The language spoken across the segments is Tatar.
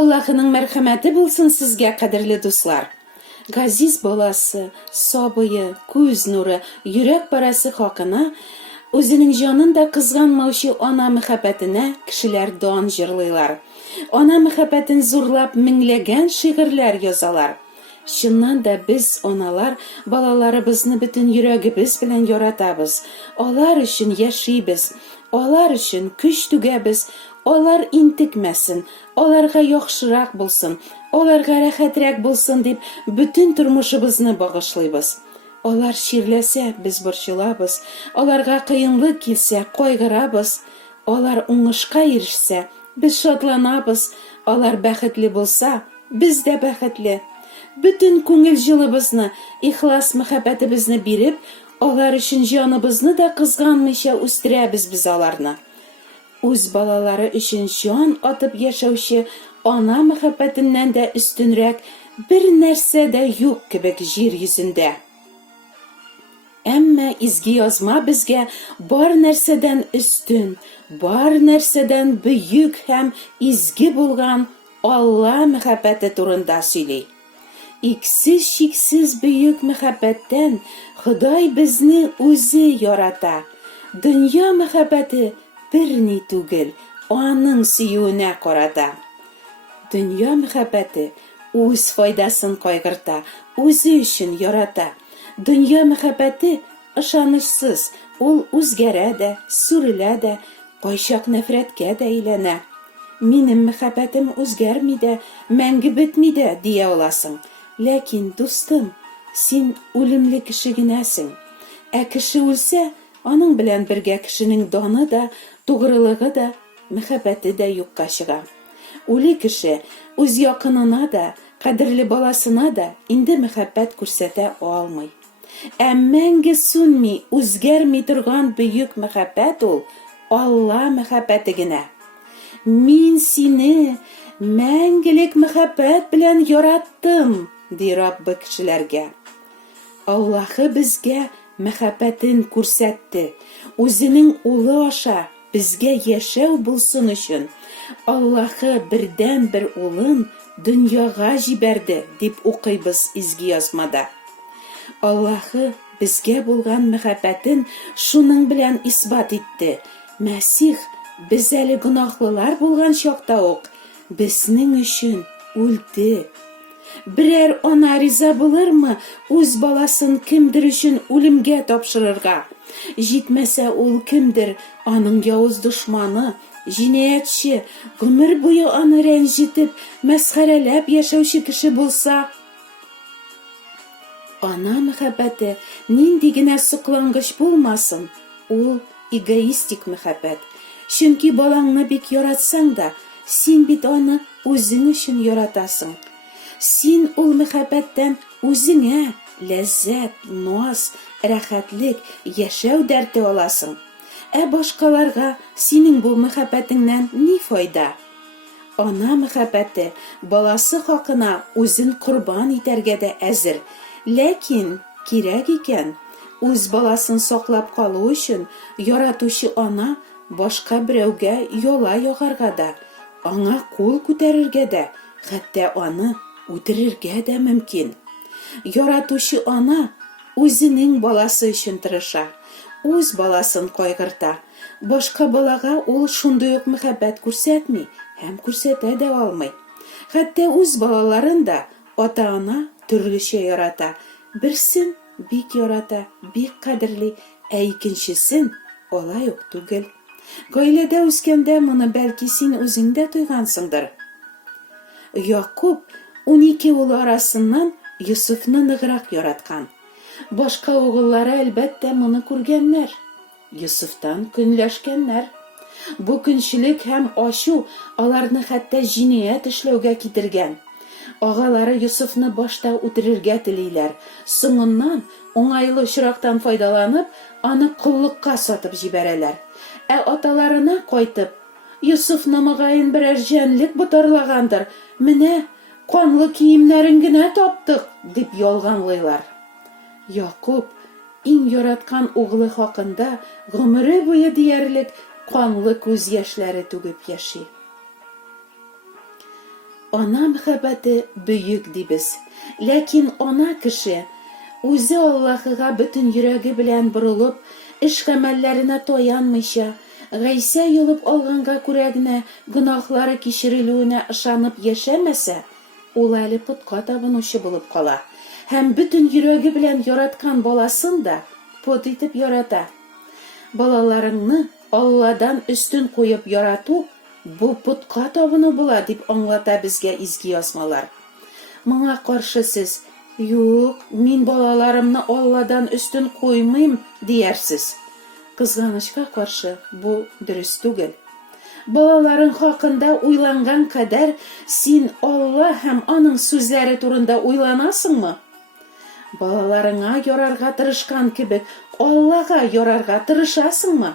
Аллаһының мәрхәмәте булсын сезгә, кадерле дуслар. Газиз баласы, сабые, күз нуры, йөрәк парасы хакына, үзенең җанын да кызганмаучы ана мәхәббәтенә кешеләр дан җырлыйлар. Ана мәхәббәтен зурлап меңләгән шигырьләр язалар. Чыннан да без, аналар, балаларыбызны бөтен йөрәгебез белән яратабыз. Алар өчен яшибез, алар өчен көч түгәбез, алар интекмәсен, аларга яхшырак булсын, аларга рәхәтрәк булсын дип бөтен тормышыбызны багышлыйбыз. Алар ширләсә, без борчылабыз, аларга кыенлык килсә, кайгырабыз, алар уңышка ирешсә, без шатланабыз, алар бәхетле булса, без дә бәхетле. Бөтен күңел җылыбызны, ихлас мәхәббәтебезне биреп, алар өчен җаныбызны да кызганмыйча үстерәбез без аларны. Үз балалары өчен җан атып яшәүче ана мәхәббәтеннән дә өстенрәк бер нәрсә дә юк кебек җир йөзендә. Әмма изге язма безгә бар нәрсәдән өстен, бар нәрсәдән бөек һәм изге булган Алла мәхәббәте турында сөйли. Иксез-чиксез бөек мәхәббәттән Ходай безне үзе ярата. Дөнья мәхәббәте берни түгел, аның сөюенә карата. Дөнья мәхәббәте үз файдасын кайгырта, үзе өчен ярата. Дөнья мәхәббәте ышанычсыз, ул үзгәрә дә, сүрелә дә, кайчак нәфрәткә дә әйләнә. Минем мәхәббәтем үзгәрми дә, мәңге бетми дә дия аласың. Ләкин, дустым, син үлемле кеше генәсең. Ә кеше үлсә, аның белән бергә кешенең даны да, тугрылыгы да, мәхәббәте дә юкка чыга. Үле кеше үз якынына да, кадерле баласына да инде мәхәббәт күрсәтә алмый. Ә мәңге сүнми, үзгәрми торган бөек мәхәббәт ул Алла мәхәббәте генә. Мин сине мәңгелек мәхәббәт белән яраттым, ди Раббы кешеләргә. Аллаһы безгә мәхәббәтен күрсәтте. Үзенең улы аша безгә яшәү булсын өчен Аллаһы бердән-бер улын дөньяга җибәрде, дип укыйбыз изге язмада. Аллаһы безгә булган мәхәббәтен шуның белән исбат итте. Мәсих без әле гөнаһлылар булган чакта ук безнең өчен үлде. Берәр ана риза булырмы үз баласын кемдер өчен үлемгә тапшырырга? Җитмәсә ул кемдер, аның явыз дошманы, җинаятьче, гомер буе аны рәнҗетеп, мәсхәрәләп яшәүче кеше булса? Ана мәхәббәте нинди генә соклангыч булмасын, ул эгоистик мәхәббәт. Чөнки балаңны бик яратсаң да, син бит аны үзең өчен яратасың. Син ул мәхәббәттән үзеңә ләззәт, наз, рәхәтлек, яшәү дәрте аласың. Ә башкаларга синең бу мәхәббәтеңнән ни файда? Ана мәхәббәте баласы хакына үзен корбан итәргә дә әзер. Ләкин кирәк икән, үз баласын саклап калу өчен яратучы ана башка берәүгә яла ягарга да, аңа кул күтәрергә дә, хәтта аны үтерергә дә мөмкин. Яратучы ана үзенең баласы өчен тырыша, үз баласын кайгырта. Башка балага ул шундый ук мәхәббәт күрсәтми һәм күрсәтә дә алмый. Хәтта үз балаларын да ата-ана төрлечә ярата. Берсен бик ярата, бик кадерли, ә икенчесен алай ук түгел. Гаиләдә үскәндә моны бәлки син үзең дә тойгансыңдыр. Якуб 12 улы арасыннан Юсуфны ныграк яраткан. Башка угыллары әлбәттә моны күргәннәр. Юсуфтан көнләшкәннәр. Бу көнчелек һәм ачу аларны хәтта җинаять эшләүгә китергән. Агалары Юсуфны башта үтерергә телиләр. Соңыннан уңайлы очрактан файдаланып, аны куллыкка сатып җибәрәләр. Ә аталарына кайтып, Юсуфны мөгаен берәр җәнлек ботарлагандыр. Менә канлы киемнәрен генә таптык, дип ялганлыйлар. Якуб иң яраткан углы хакында гомере буе диярлек канлы күз яшьләре түгеп яши. Ана мәхәббәте бөек дибез. Ләкин ана кеше үзе Аллаһыга бөтен йөрәге белән борылып, эш гамәлләренә таянмыйча, Гайсә юлып алганга күрә генә гөнаһлары кичерелүенә ышанып яшәмәсә, ул әле путка табынучы булып кала. Һәм бөтен йөрәге белән яраткан баласын да пот итеп ярата. Балаларыңны Алладан өстен куеп ярату бу путка табыну була дип аңлата безгә изге язмалар. Моңа каршы сез: "Юк, мин балаларымны Алладан өстен куймыйм" диярсез. Кызганычка каршы, бу дөрес түгел. Балаларың хакында уйланган кадәр син Алла һәм аның сүзләре турында уйланасыңмы? Балаларыңа ярарга тырышкан кебек, Аллага ярарга тырышасыңмы?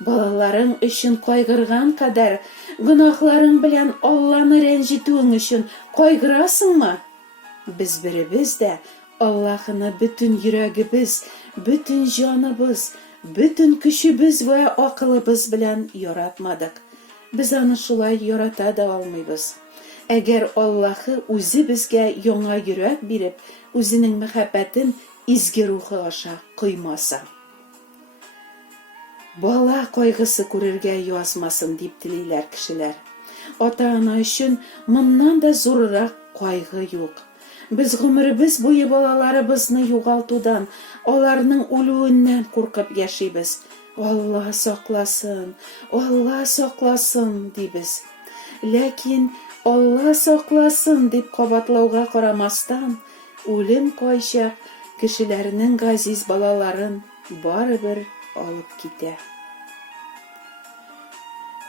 Балаларың өчен кайгырган кадәр, гөнаһларың белән Алланы рәнҗетүең өчен кайгырасыңмы? Без беребез дә Аллаһны бөтен йөрәгебез, бөтен җаныбыз, бөтен көчебез вә акылыбыз белән яратмадык. Без аны шулай ярата да алмыйбыз. Әгәр Аллаһы үзе безгә яңа йөрәк биреп, үзенең мәхәббәтен изге рухы аша коймаса. Бала кайгысы күрергә язмасын дип телиләр кешеләр. Ата-ана өчен моннан да зуррак кайгы юк. Без гомеребез буе балаларыбызны югалтудан, аларның үлүеннән куркып яшибез. Алла сакласын, Алла сакласын дибез. Ләкин Алла сакласын дип кабатлауга карамастан, үлем кайчак кешеләрнең газиз балаларын барыбер алып китә.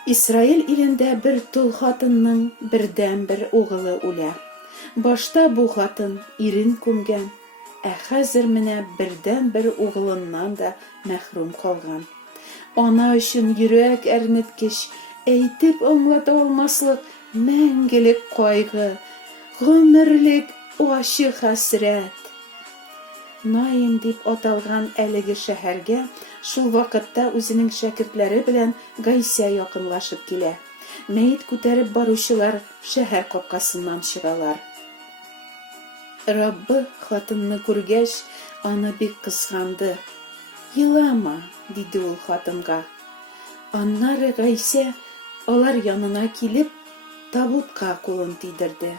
Исраил илендә бер тол хатынның бердән-бер угылы үлә. Башта бу хатын ирен күмгән, хәзер менә бердән-бер угылыннан да мәхрүм калган. Ана өчен йөрәк әрнеткеч, әйтеп аңлата алмаслык мәңгелек кайгы, гомерлек ачы хәсрәт. Наим дип аталган әлеге шәһәргә шул вакытта үзенең шәкертләре белән Гайсә якынлашып килә. Мәйет күтәреп баручылар шәһәр капкасыннан чыгалар. Раббы хатынны күргәч, аны бик кызганды. "Елама", диде ул хатынга. Аннары Гайсә алар янына килеп, табутка кулын тидерде.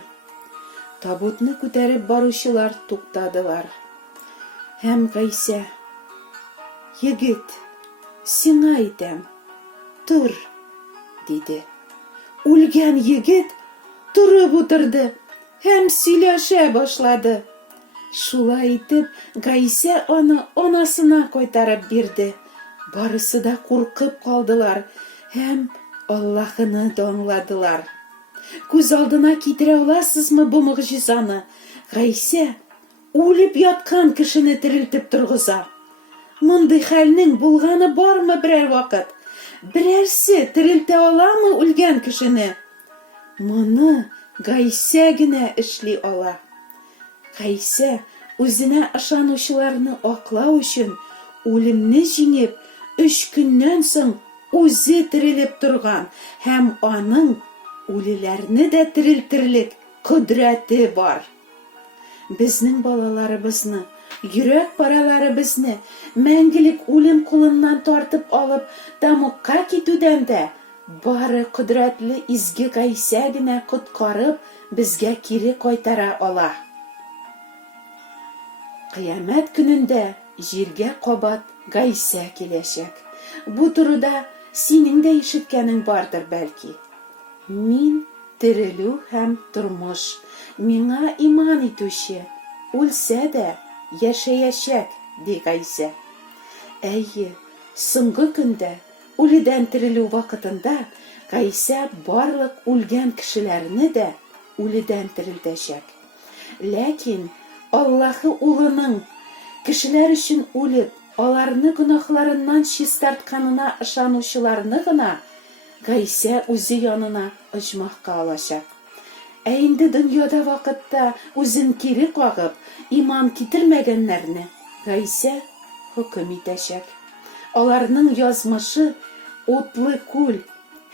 Табутны күтәреп баручылар туктадылар. Һәм Гайсә: "Егет, сиңа әйтәм, тур", диде. Үлгән егет турып утырды һәм сөйләшә башлады. Шулай итеп, Гайсә аны анасына кайтарып бирде. Барысы да куркып калдылар һәм Аллаһны даңладылар. Күз алдына китерә аласызмы бу мөгъҗизаны? Гайсә үлеп яткан кешене терелтеп торгыза. Мондый хәлнең булганы бармы берәр вакыт? Берәрсе терелтә аламы үлгән кешене? Моны Гайсә генә эшли ала. Гайсә үзенә ышанучыларны аклау өчен үлемне җиңеп, 3 көннән соң үзе терелеп торган һәм аның үлеләрне дә терелтерлек кодрәте бар. Безнең балаларыбызны, йөрәк параларыбызны мәңгелек үлем кулыннан тартып алып тамукка китүдән дә бары кодрәтле изге Гайсә генә коткарып безгә кире кайтара ала. Кыямәт көнендә җиргә кабат Гайсә киләчәк. Бу турыда синең дә ишеткәнең бардыр бәлки. Мин терелү һәм тормыш, миңа иман итүче, үлсә дә яшәячәк, ди Гайсә. Әйе, соңгы көндә, үледән терелү вакытында Гайсә барлык үлгән кешеләрне дә үледән терелтәчәк. Ләкин Аллаһы улының кешеләр өчен үлеп, аларны гөнаһларыннан чистартканына ышанучыларны гына Гайсә үзе янына оҗмахка алачак. Инде дөньяда вакытта үзен кире кагып, иман китермәгәннәрне Гайсә хөкем итәчәк. Аларның язмышы утлы күл,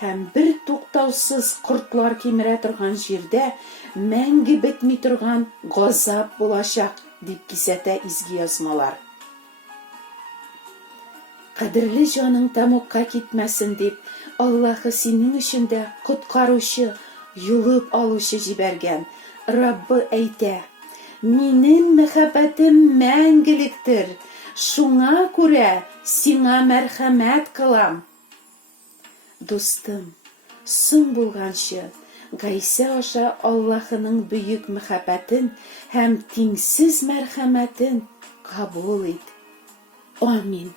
һәм бер туктаусыз кортлар кимерә торган җирдә мәңге бетми торган газап булачак, дип кисәтә изге язмалар. Кадерле җаның тамукка китмәсен дип, Аллаһы синең өчен дә коткаручы, юлып алучы җибәргән. Раббы әйтә: "Минем мәхәббәтем мәңгелектер, шуңа күрә сиңа мәрхәмәт кылам". Дустым, соң булганчы, Гайсә аша Аллаһының бөек мәхәббәтен һәм тиңсез мәрхәмәтен кабул ит. Амин.